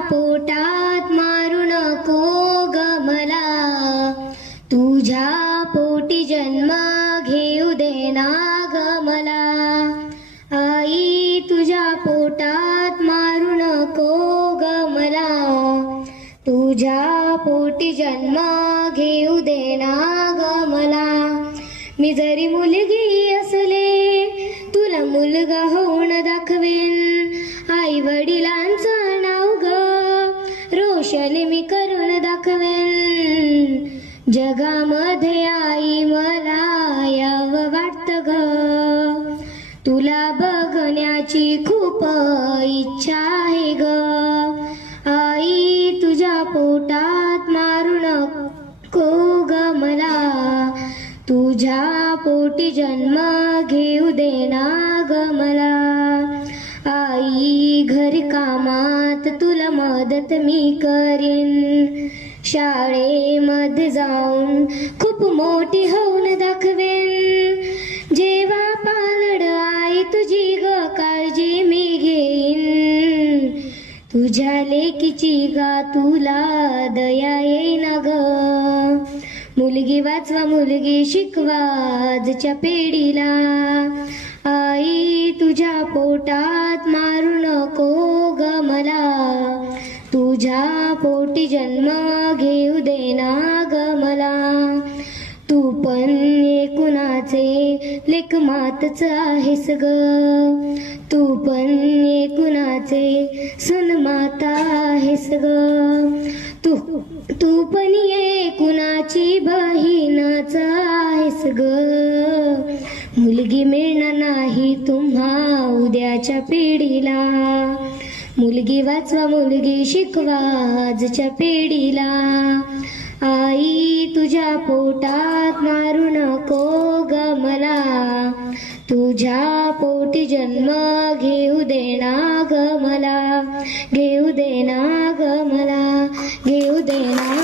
पोटात मारू नको ग मला, तुझ्या पोटी जन्म घेऊ देना ग मला. आई तुझ्या पोटात मारू नको ग मला, तुझ्या पोटी जन्म घेऊ देना ग मला. मी जरी मुलगी असले तुला मुलगा होऊन दाखवेन, आई वडिलांचं नाव ग रोशन मी करून दाखवेन. जगामध्ये आई मला यावं वाटतं ग, तुला बघण्याची खूप इच्छा आहे ग. आई तुझ्या पोटात मारू नको ग मला, तुझ्या पोटी जन्म घेऊ देना ग मला. आई घरी कामात तुला मदत मी करीन, शाळेमध्ये जाऊन खूप मोठी होऊन दाखवेन. जेव्हा पालड आई तुझी ग काळजी मी घेईन, तुझ्या लेकीची गा तुला दया येईन ग. मुलगी वाचवा मुलगी शिकवा आजच्या पिढीला, आई तुझ्या पोटात मारू नको ग मला, तुझ्या पोटी जन्म घेऊ देना ग मला. तू पण कुणाचे लेक मातच आहेस ग, तू पण कुणाचे सुन माता आहेस ग. तू पण कुणाची बहीणच आहेस ग. मुलगी मिळणार नाही तुम्हा उद्याच्या पिढीला, मुलगी वाचवा मुलगी शिकवा आजच्या पिढीला. आई तुझ्या पोटात मारू नको ग मला, तुझ्या पोटी जन्म घेऊ देना ग मला, घेऊ देना ग मला, घेऊ देना